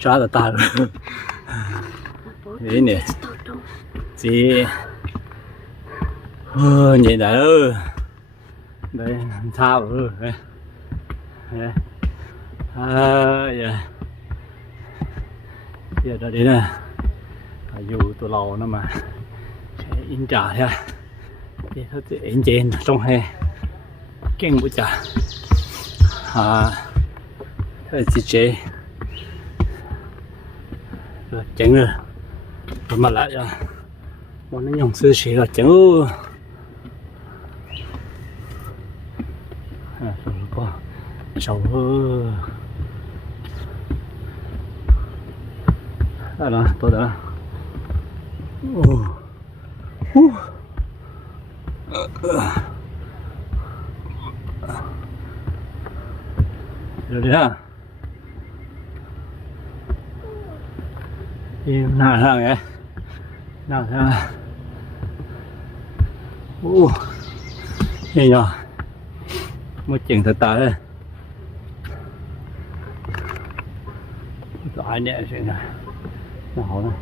Trả là ta rồi. Đấy nè. Chị. Nhìn đã ơi. Đây, sao rồi. Đây. Dạ. Giờ đó đến nè. Dù tôi lâu nó mà. In trả ha. Thì thôi thì in trên trong hè. Kinh bữa trả. Thôi chị chế. Rồi tránh rồi. Rồi mà lại rồi. Bọn nó nhồng sư sĩ là tránh ơi. Rồi có sầu ơi. Đó là tôi đã. Rồi đi ha. Im nào ra nghe. Nào ra. Nhìn nhờ. Một chuyện thật tệ đây. Ai nè chuyện này. Nó hỏi này.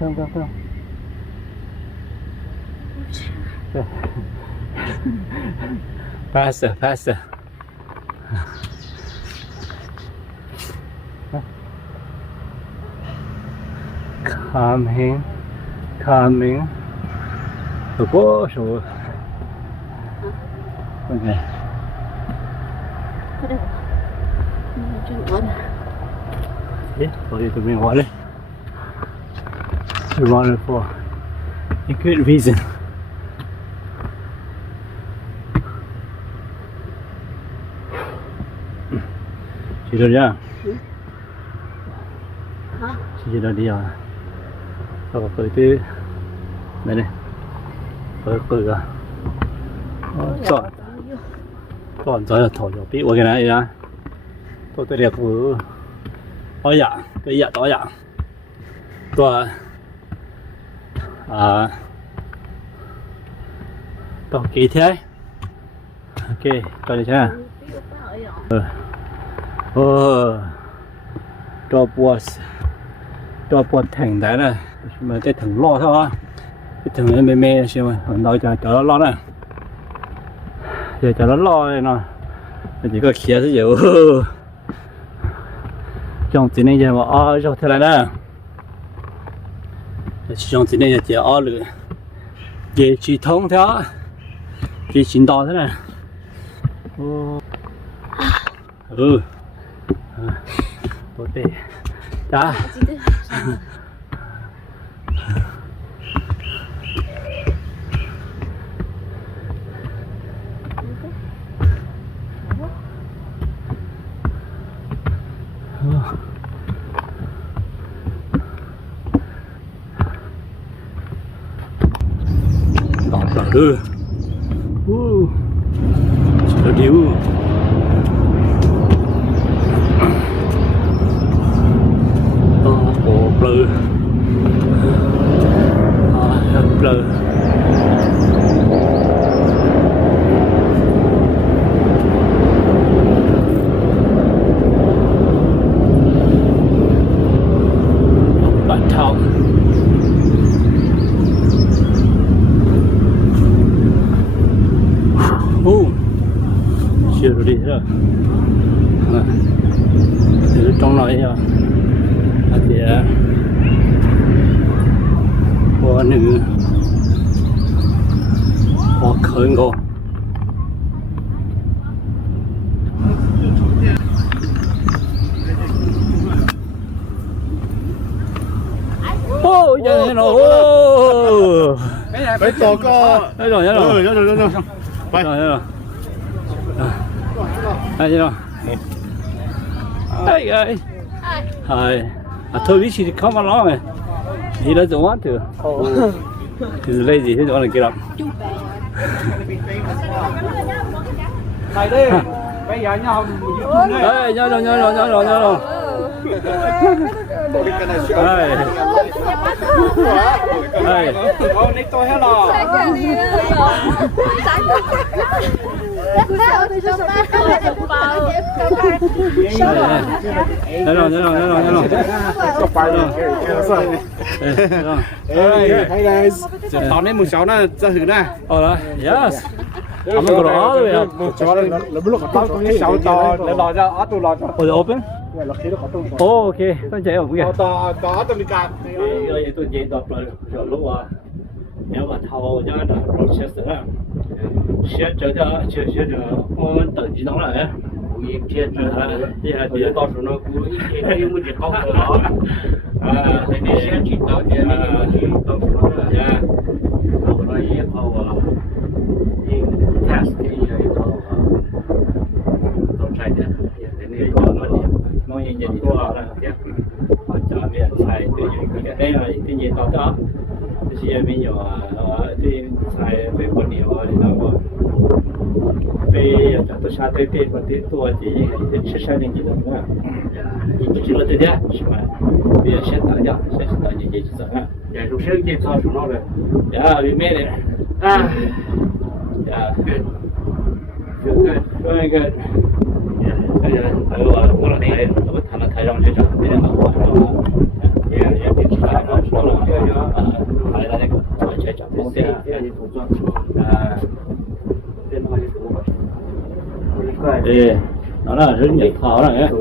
Không. Faster. Coming. Rồi. Okay. Thôi tụi mình gọi đi. We want it for a good reason. Chị rồi nha. Chị rồi đi à. Rồi tới từ đây này. Tới à. Còn rồi là thổi vào bị cái này ra. Tôi đẹp vừa. Ôi dạ, cái dạ đó dạ. Tôi tôi kỹ thế. Ok, cho đi chưa? Cho buộc thằng đấy này, mà cái thằng lo thôi, cái thằng này mê xem mà, nói cho nó lo này, giờ cho nó lo này nè, chỉ có kia thôi nhiều, trong tí này giờ mà trong thế này nè, trong tí này giờ chỉ lửa, về chỉ thông thế, chỉ chín to thế này, tốt đấy, đã. Sợ điếu. Cổ blur. Blur. Bạn thao. Chưa rồi đi rồi. Trong này rồi. Thì có nữ có khởi ngô. Giờ nó phải to có rồi. Phải rồi. Đây rồi. Hey guys. Hi. I told you she to come along. He doesn't want to. He's lazy. He doesn't want to get up. này đi. Bây giờ nhau. Hey, nhau rồi. Hey. Ô, nick tôi hello. Nhớ rồi. Có phải rồi. Hey guys. Tao nên 16 nó ra thử nè. Yes. I'm gonna go all the way up. Cho nó lúc tao có 6 to nó lò ra ở tôi lò cho. Was it open? Là khi nó có tung. Oh, okay. Tôi chạy ở kia. To tôi đi cả. Tôi chạy đọc rồi lúc nếu mà thâu cho nó process đó. Sẽ trở tự chỉ nó lại. Thì thì到时候呢，估一天因为这高了啊，这里先去到店里面去，到时候呢，到了以后啊，你 test 以后啊，都拆的，也得那个农业的多了，啊，家面菜对一个那个对你到家，这些没有啊，对菜对不了啊，你知道不？被都下对被或者多的吃山的几种啊，你知道对的是吧？别先打架，先打你也是这样。也是生意造成了的。Yeah, we made it. Ah, yeah, good. Feel good, very good. Yeah, 我来台，我谈了台上去讲，别人老话，也别去打了，说了，台上那个我去讲，别你工作，nó là rất nhiều thảo này rất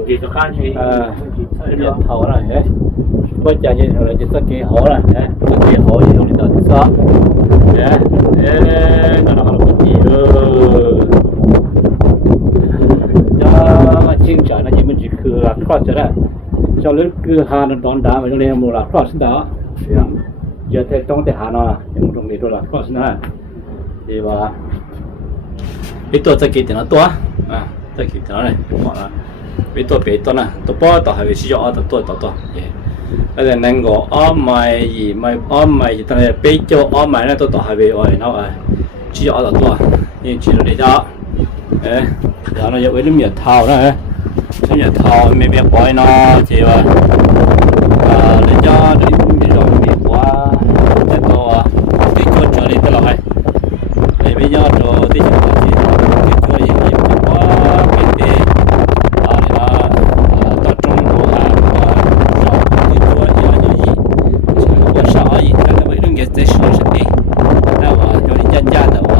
nhiều thảo này có chạy như là chỉ tất cả hổ này tất cả hổ gì trong đời sao nó là cái gì cho chinh trời nó chỉ mình chỉ là cross cho đấy cho lớn cứ hà nó đón đá mà trong đây một là cross đó giờ thấy trong cái hà nó nhưng một trong này đó là cross nữa thì mà cáiตัวจะกี่ตัวตัวจะกี่ตัวเลยบอกละวิตัวเป็นตัวน่ะตัวป้อต่อให้วิชิโยตัวแล้วแต่นั่งก็อ้อมไม่อ้อมไม่ตอนนี้เป็นโจอ้อมไม่นั่นตัวต่อให้วิโอ้ยน้องชิโยตัวนี่ชิโยเลยจ้าเดี๋ยวเราจะไว้ลุ่มเหยียดเท้านะลุ่มเหยียดเท้าไม่เบี้ยปล่อยเนาะจีว่าเลยจ้าเดี๋ยวลุ่มเหยียดเราไม่กว่าแต่ตัวที่โจเจอเลยตลอดเลยไม่ยอดตัวที่โจที่ตัวยังยิ่งกว่าเป็นเด็กตัวจงตัวที่ตัวยังยิ่งว่าสาวยิ่งแต่ว่าเรื่องเกี่ยวกับสิ่งนี้แต่ว่าตัวนี้ยันยันแต่ว่า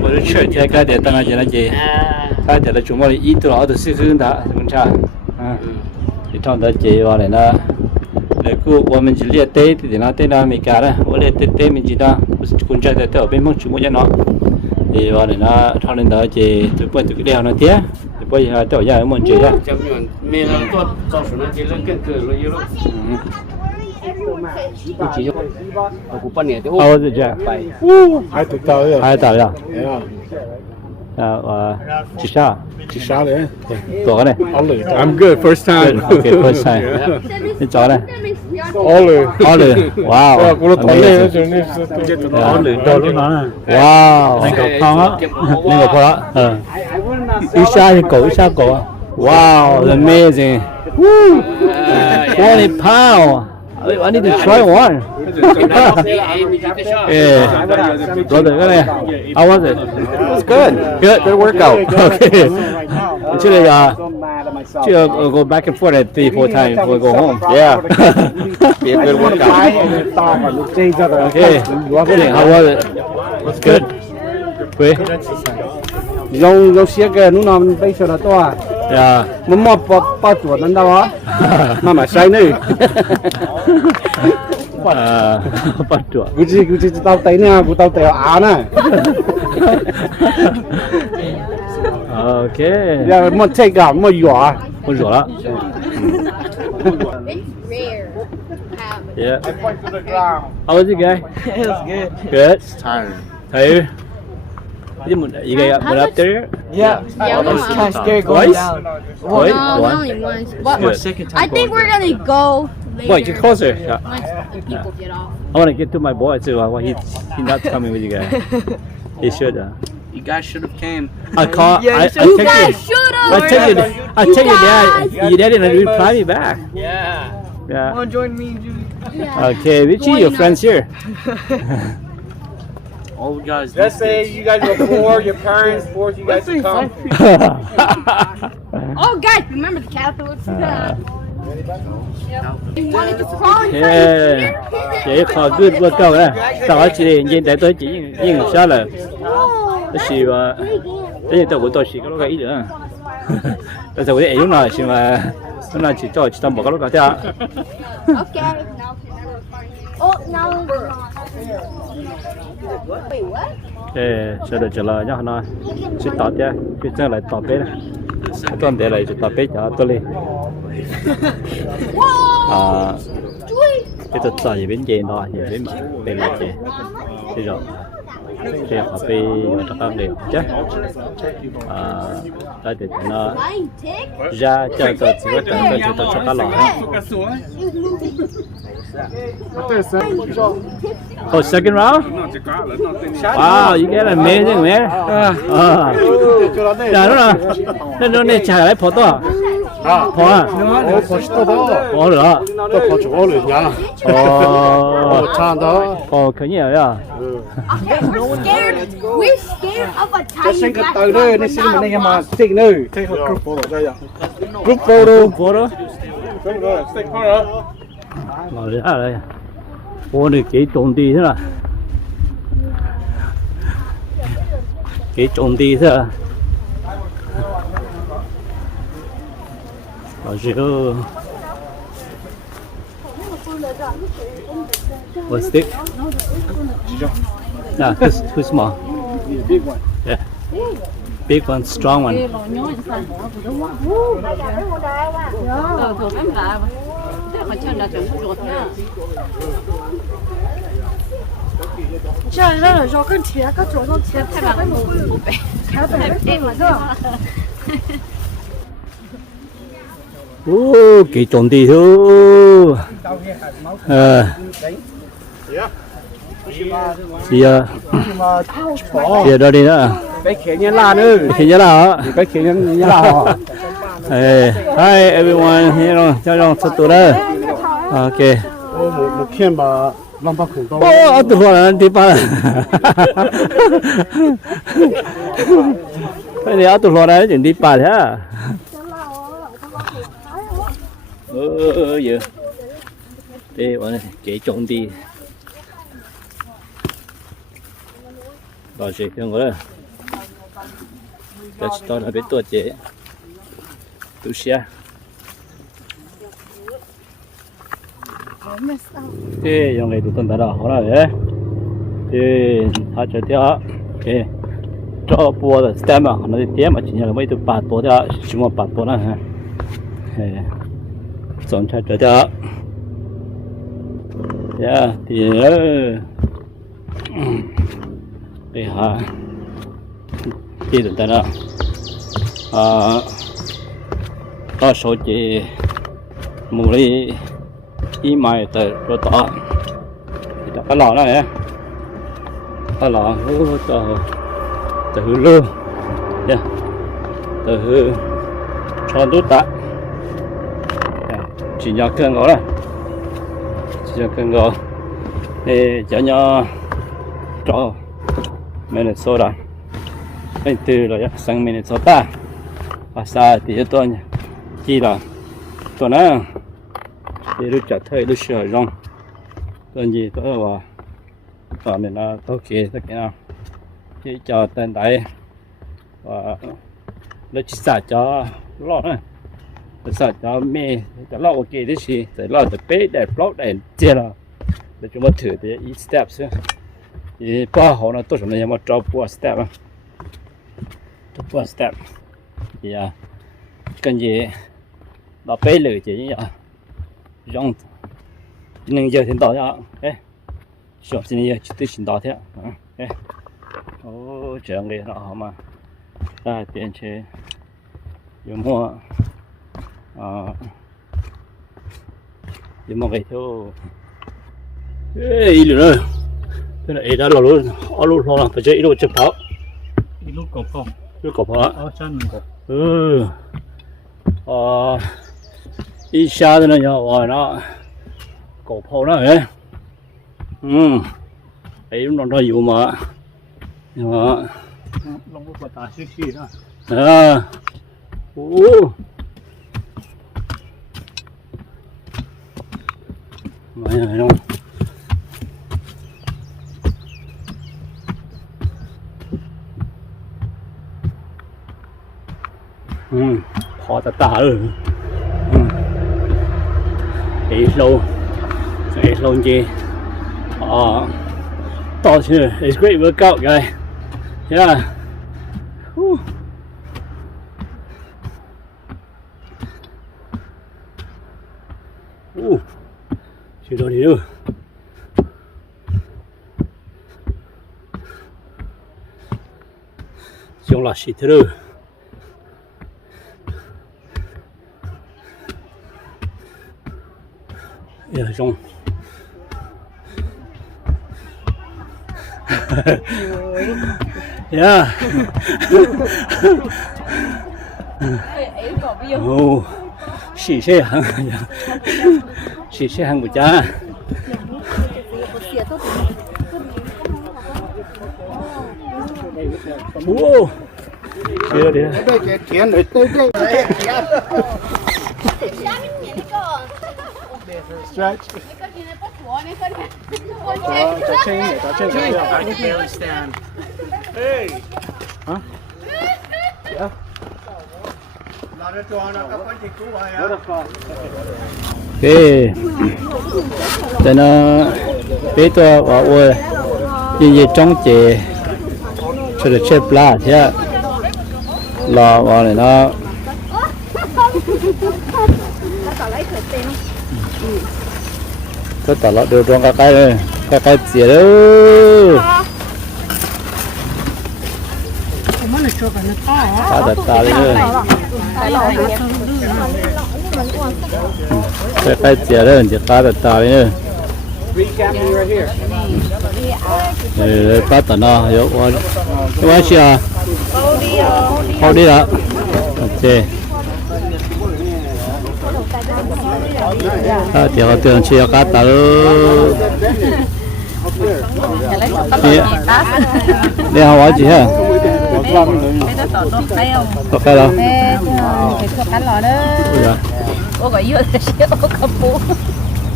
ไม่รู้เชื่อใจก็เดี๋ยวตั้งใจนะเจ้ถ้าเดี๋ยวเราจุ่มว่าอีตัวเราตัวซื้อๆนะคุณชาที่ท่องตัวเจ้ว่าเลยนะแล้วก็ว่ามันจะเลี้ยเต้ที่นั่นเต้น่ะมีการะว่าเลี้ยเต้มีจีน่ะคุณชาเต้เป็นมั่งชุ่มยันเนาะที่ว่าเลยนะท่องเล่นตัวเจ้ตัวปวดตัวเดียวนะเตี้ยตัวปวดยาเจ้าใหญ่มั่งเจ้าจำนวนเมลังตัว造成了这人更了一路。我半年的。How was it, Jack? 还得到呀。还打呀？几下嘞？多呢？I'm good, first time. Okay, first time. 你找呢？Olive. Wow. 我团队就是那是 Olive 到哪呢？哇，那个胖啊，那个胖啊，一下狗啊。Wow, amazing. 20 pounds. I need to try one. Yeah. Brother, how was it? It was good. Good. Good workout. Okay. Actually, go back and forth 3-4 times before we go home. Yeah. Be a good workout. Okay. How was it? It was good. Good. Dâu xiếc cái lúc nào bây giờ là to Yeah. Mà bao chuột nó đâu á mà say nữa bắt chuột cứ chỉ tao tay nè của tao tay á nè Okay. Yeah, mà take out mà giỏ Một rửa đó. Yeah. How was it, guy? It was good. Good. Tired. Tired. You guys went up there? Yeah. Yeah, we I was went. kind of scared going Twice? down. Twice? No, One? only once. But Good. Second time I think we're gonna go later. Wait, get closer. Yeah. Once the people get off. I want to get to my boy too. He's not coming with you guys. He should. You guys should have came. I call. Yeah, I You text guys you. should I have. text you. I text you, Dad. Your dad didn't reply me back. Yeah. Yeah. Want to join me and Julie? Yeah. Okay, Richie, your friends here. Old guys. Let's say you guys were poor, your parents forced you guys to come. Oh, guys, remember the caterpillars? You wanted to crawl inside Yeah, chỉ khó good vượt cầu đấy. Tao chỉ nhìn thấy tôi chỉ nhìn sao là cái gì mà cái gì tôi chỉ có cái ý nữa. Tôi sẽ cái ý lúc nào chỉ mà lúc nào chỉ tao một cái lúc nào thôi. Okay. Oh, no. Wait, what? Okay, sẽ được trả lời nhá nó. Chỉ tao thế, cái chân lại tao bé. Con để lại chỉ tao bé cho tôi đi. À, cái thực tại bên trên đó thì bên mà bên là gì? Thì rồi thì họ bị rồi tất cả đều chứ. À, tại vì nó ra cho tôi chỉ có tận cho tôi cho các loại. Oh, second round? Wow, you get amazing, man. Dạ đúng rồi. Nó này trả lại phổ to. Phổ à? Phổ được. 또 더 좋아하느냐? 잘한다. cái nhiều à? We're scared of a Cho tiny xin cái black từ đó, dog. nó xin mình nghe mà xin nữa. Take a group photo. đây ạ. Group photo. Phổ đó. Đúng rồi, take photo. Rồi ra đây. Phổ này cái trộn đi thế nào? Cái trộn đi thế à? Rồi what's this? No, too small. Big one. Yeah. Big one, strong one. thường em lại mà thế mà chân là chuẩn ruột nha. Trời ơi, rồi con thịt, con chỗ con thịt Thế là nó em mà thôi. Cái trộn đi thôi. Thì đó đi nữa. Cái khế nhân là nữa. Thì nhớ là Cái khế nhân là. Hey, hi everyone. Here, chào mừng tất cả. Okay. một khiên mà lâm bắc khủng đâu. Tôi hỏi là đi ba. Cái này tôi hỏi là chuyện đi ba thế. Giờ. Đây bọn này cái trộn đi. Rồi chị không có đâu. Để tôi là biết tôi chế. Tôi xe. Thế dòng này tụi tôi đã đào ra rồi. Thế họ cho theo. Okay. Cho bùa là stem mà nó đi tiếp mà chỉ là mấy tụi bà tổ theo, chỉ một bà tổ nữa ha. Chọn cho theo. Yeah, thì đây ha. Thì tụi ta đó. Có số chị mua đi email từ rồi tỏ thì ta cái lọ này cái lọ từ luôn nha từ cho tốt ta chỉ nhớ cân gỗ này chỉ nhớ cân gỗ để cho nhau cho Minnesota bên từ rồi sang Minnesota và xa thì tôi chỉ là tôi nói thì lúc trả thời lúc sửa rong tôi gì tôi là và mình là tôi kia tất cả nào chỉ cho tên đại và nó chỉ xả cho lót này xả cho mẹ cho lót ok đấy gì để lót để bé để block để chia là để chúng ta thử để each steps thì bao họ nó tôi chuẩn bị mà drop one step drop one step thì cần gì nó bé lử chỉ như vậy rong nên giờ hiện tại á ê shop xin giờ chỉ xin đó thế ê ô chuyện này nó mà ta tiền chế dùng mua dùng một cái thôi ê ý nữa thế này đã là luôn ở luôn rồi phải chơi ý đồ chụp pháo ý lúc cổ phong. lúc cổ pháo Ở chân ý xa thế này nhỏ nó cổ pháo đó ấy ấy nó dùng mà đó Long có quả tà xí xí đó. đó mấy này luôn khó tả rồi ít lâu gì to chứ it's great workout guy yeah chưa đâu đi đâu xong là xịt thôi giờ xong yeah oh xịt xe hàng xịt xe hàng của cha wow chưa đi Tiền rồi tới đây. Stretch. I can barely stand. Hey. Huh? Yeah. cái cho nó bé tôi bảo ơi gì trong chè cho được chép lá thế lò vào này nó tất cả lọ đều trong cái chè đó cá đặt ta lên nữa cái chè đó chỉ cá đặt ta lên nữa bắt tận nó yếu quá quá xí à hao đi ạ ok thì họ tưởng chỉ cá tàu đi học ở gì hả có cái đâu cái lò đó ô gọi vô thì sẽ ô cầm bún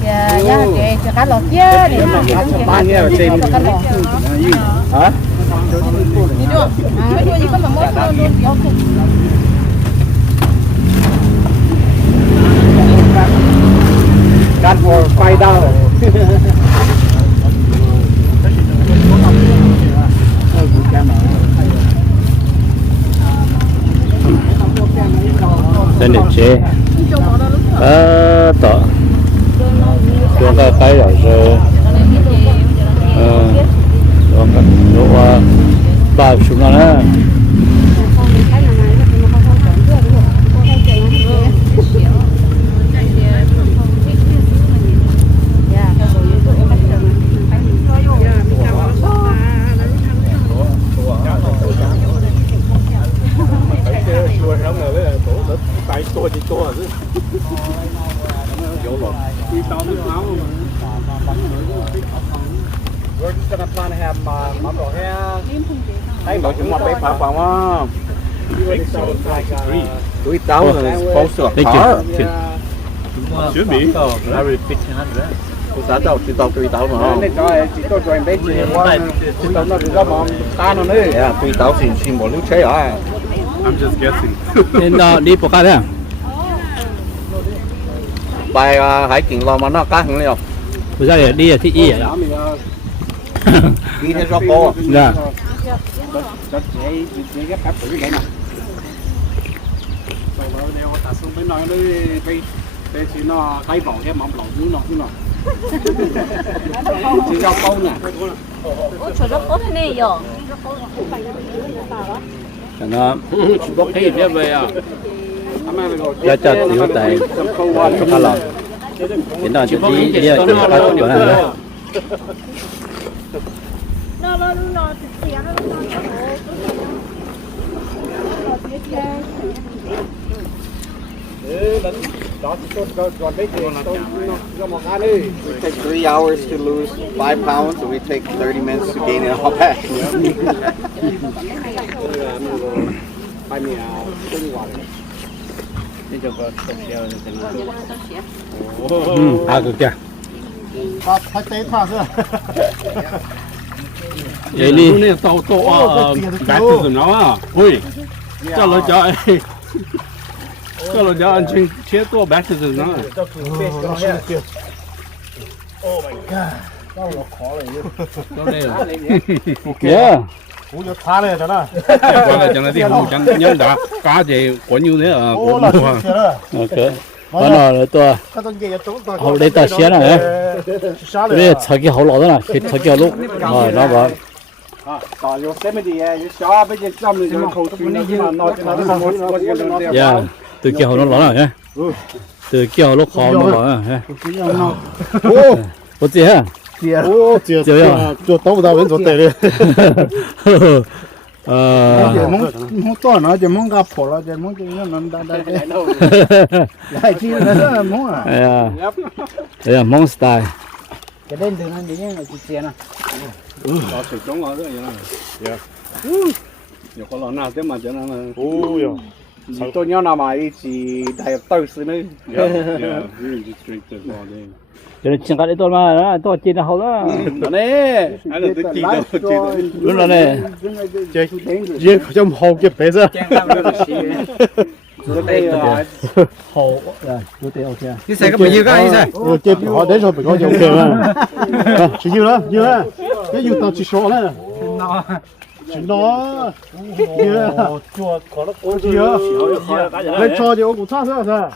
dạ kệ cá lọt chứ để Bán nghe ở trên. Hả? đi được mấy đứa gì có mà mua luôn Got for $5. tên đẹp chế tỏ cho cái rồi cho cái độ bao xuống nó nữa We're just gonna plan to have mắm đỏ heo. Thấy mọi chuyện một bé phá phá mà. Should be. Average 1,500. Cô xã tàu chỉ tàu tùy tàu mà. Nên cho chỉ tôi cho em bé chỉ qua. Chỉ tàu nó được mà ta nó nữa. Yeah, tùy tàu xin một lúc chơi à. I'm just guessing. nên đi bộ cái đấy à Bài hải kiện lo mà nó cá hẳn liều. bây giờ đi là thích gì vậy Đi theo cô. dạ ủa nó có thế này rồi nó bốc cái gì về à giá chặt thì có tài không có lọ hiện tại chỉ đi là chỉ có chỗ này thôi We take 3 hours to lose 5 pounds, so we take 30 minutes to gain it all back. Hai mươi Trung Hoa. Đi cho con tôm xéo cho nó. À cực kìa. Ta thái tế tha nữa. Vậy đi. Này tàu bát từ nó à. Ui. Cho nó cho anh chuyên chế tua bát từ nó. Oh my god. Tao nó khó này. Đó đây. Yeah. Hú cho tha này đó nè. Qua là chẳng là đi hú chẳng nhân đã cá gì có như thế à. Ô là chuyện đó. Ok. Đó là tôi hậu đây ta xé này. Đây 자기 hậu lọ đó này, thì 자기 lúc rồi nó bảo. Tao vô xem đi, vô xóa bây giờ xong rồi mà không chịu nữa mà nói cho nó Yeah, từ kia hậu nó lọ này. Từ kia hậu lúc khó nó lọ này. Ô, có gì hả? ô, chưa cho tao vào bên chỗ tệ đi. Muốn to nó chỉ muốn gặp phổ là chỉ muốn cái nó đây lại chi là nó muốn à yeah, mong style cái đen từ nó đi nhá là chị nè Đó sự chống nó rất là dạ. Nhiều con lò nào thế mà cho nó là Ôi giời. Sao tôi nhớ nào mà chỉ đại tàu xí nữa. yeah, really just drink the raw day. cho nên chẳng cái tôi mà tôi chỉ là hậu đó Nè, Hay là tôi chỉ đâu đúng rồi này riêng trong hồ cái bé ra. hậu tôi thấy ok cái xe có bao nhiêu cái xe Cái họ đến rồi phải có nhiều tiền mà. Chỉ nhiêu đó, nhiêu á. Cái nhiêu tao chỉ số này. Chỉ nó. Nhiêu. chua có nó cố Nhiêu. Lên cho thì ông cũng xa nữa sao?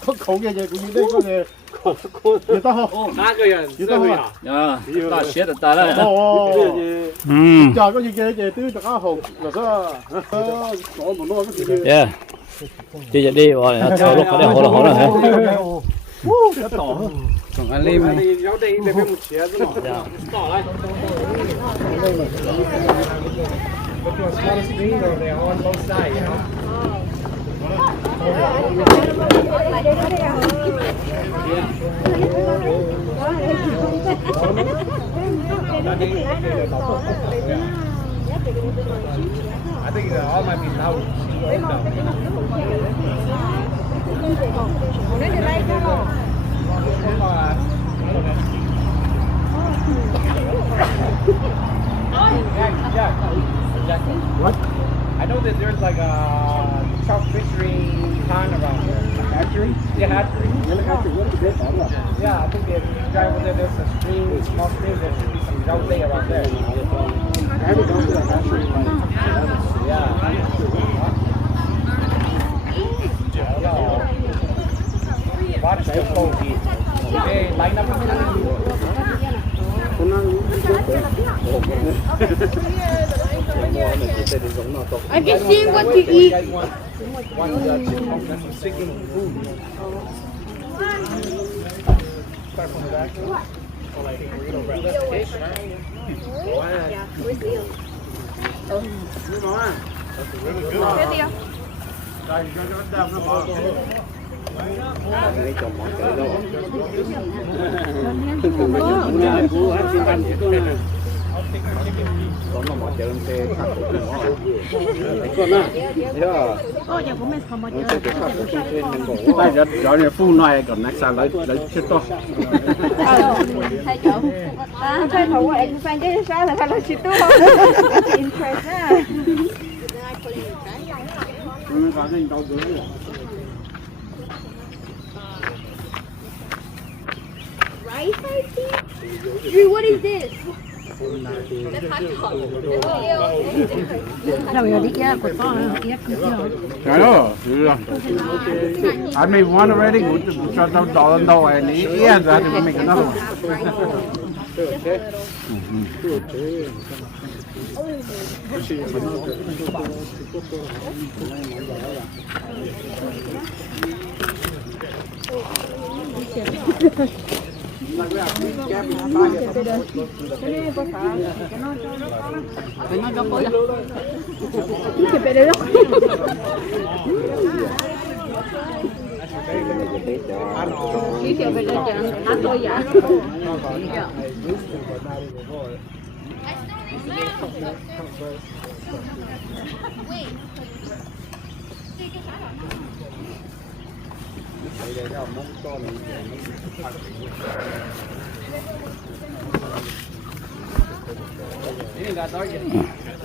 Không khẩu cái gì cũng như đây có gì. Người ta học. Người ta học. à ta xé được ta đấy Chờ có gì kia gì tứ tất cả học rồi sao? Nói một nói cái gì. yeah chỉ giờ đi rồi hậu lúc cái này hậu là hậu rồi hả còn anh Lim I think they all might be loud. What? I know that there's like a trout fishery pond around here. Hatchery? Yeah, hatchery. Yeah, I think if you drive over there, there's a stream, small stream, there should be some trout day around there. I haven't gone to the hatchery in like Watch the boat. Hey, line up. I can see what to eat. Giờ này phu này còn nãy sao lấy chết to. Thay chỗ. Thay thủ em sang cái sao là thay là xịt đúng không? Interest á. Rice, I think. Drew, what is this? Rồi đi ra của con tiếp I know. I made one already. Cho tao đỏ lên đầu này, yeah, ra thì make another one.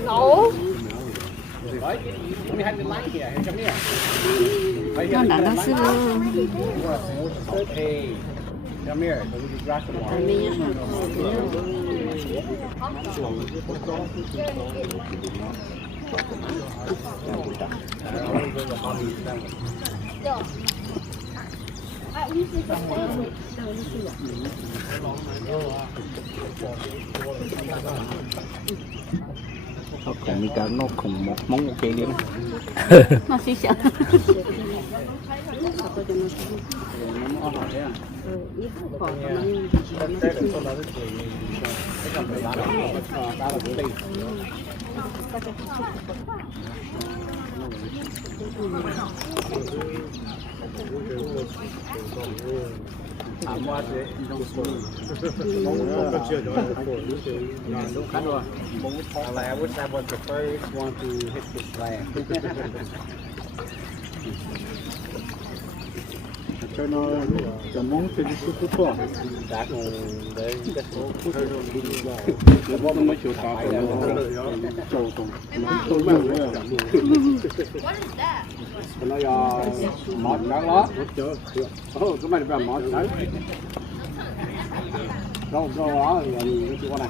Nấu. We had the line here. Come here. Nó đã có sư. Hey, come here. So we can grab some more. Còn mi cá nó không mong ok đi nữa. Nó xí xả. I wish I was the first one to hit this land. Cho nó cho mong thì đi chút chút thôi. That đấy rất tốt. Nó mới chịu khó phải là Trâu tùng. Tôi mang nữa. Nó do mót trắng đó. Ồ, cái này là món đấy. Rau đó thì mình chỉ có này.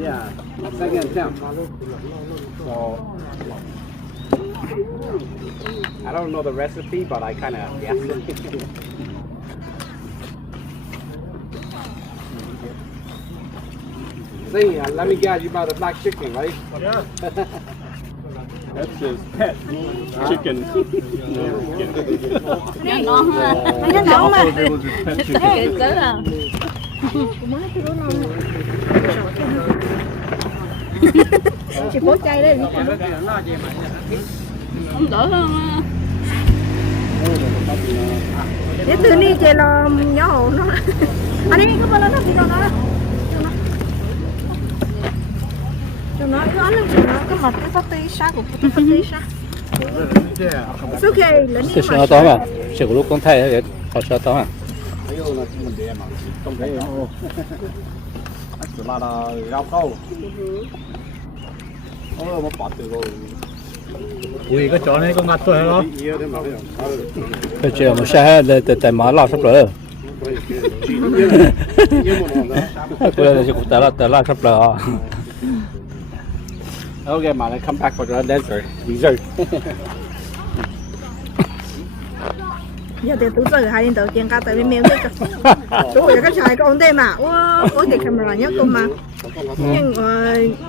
Yeah, second attempt. So I don't know the recipe, but I kind of guessed it. See, let me guess, you bought a black chicken, right? Yeah. That's his pet chicken. Nó ngon ha. Nó ngon mà. Cái tới à. Chị bố chay đấy. Không đỡ hơn. Để từ đi chơi lo nhỏ nó. Anh đi có bao lâu nó đi đâu đó. Cho nó có cái mặt cái phát tí sát của cái phát tí sát. Số kia là sẽ xem đó mà sẽ có lúc con thay để họ sẽ đó mà Không thấy không? Là rau câu. Một bọt từ rồi. ui cái chó này có ngặt thôi không cái chuyện mà xe để tại má lao sắp rồi bây giờ cũng tại lao sắp rồi Okay, man, I come back for the dessert. giờ thì tôi giờ hai đến tới tiền cá tới bên miếng đấy tôi cái trái con đây mà ôi cái camera nhớ tôi mà nhưng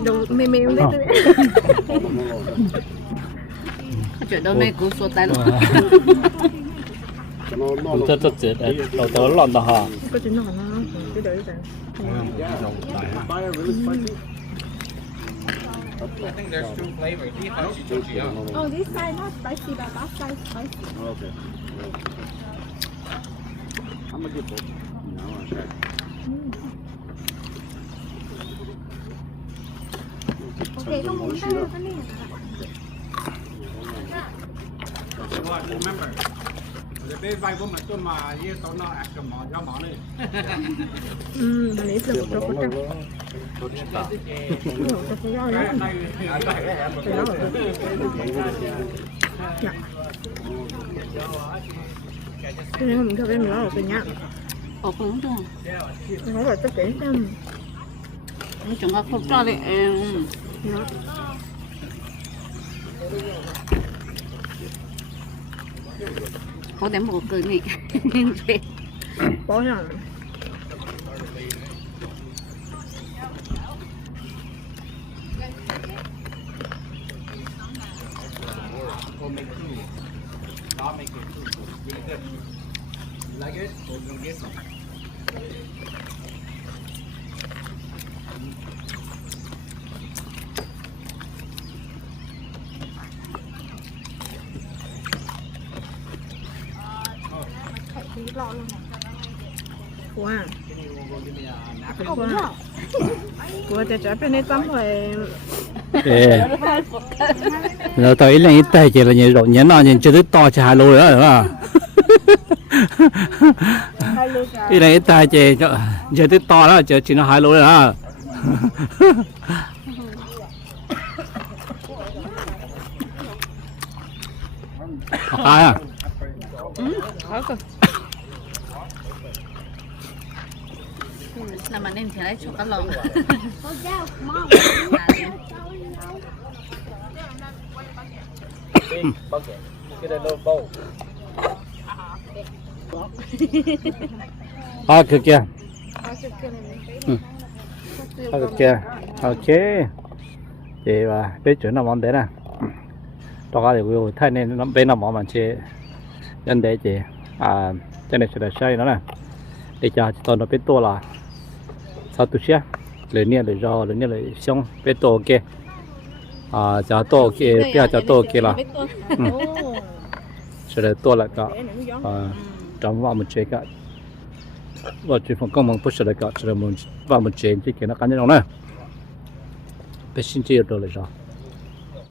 đồ miếng đấy chuyện đâu này cũng số tay luôn rất chết đấy đầu tớ lọn đó hả có chuyện nó cái đấy rồi I think there's two flavors. oh this side not spicy but that side spicy Okay. I'm gonna get both. No, okay. okay không muốn tay cái này Remember, the best vibe woman to my year to not ask them all. Y'all on it. anh ấy là một cái cái này mình thôi em nói là nhá ở phương đó nó là tất cả em chúng ta không cho đấy em có đến một cười nghỉ có rồi I'll make it really good. You like it? We're gonna get some. Wow. Của trẻ bên đây tắm rồi. Rồi tới lên ít tay chỉ là nhiều độ nhớ nó nhìn chưa tới to chỉ 2 lô nữa đúng không? Cái này ít tay chỉ chưa tới to đó chỉ nó 2 lô nữa hả? Ai à? Là mà nên thì lấy chụp cá lồng. Cái kia. Cái kia. Ok. Chị và biết chuyện nào món đấy nè. Đó là điều thay nên nó bên nào món chị nhân đấy chị cho nên sẽ là sai nó nè để cho tôi nó biết to là sao tôi sẽ lấy nia lấy rau lấy nia lấy xong biết to kia cho to kia bây cho to kia là sẽ là to là cả trong vào một chế cả và chỉ phòng công bằng push là cả sẽ là một vào một chế chỉ kia nó cắn nhau nè biết xin chia rồi lấy rau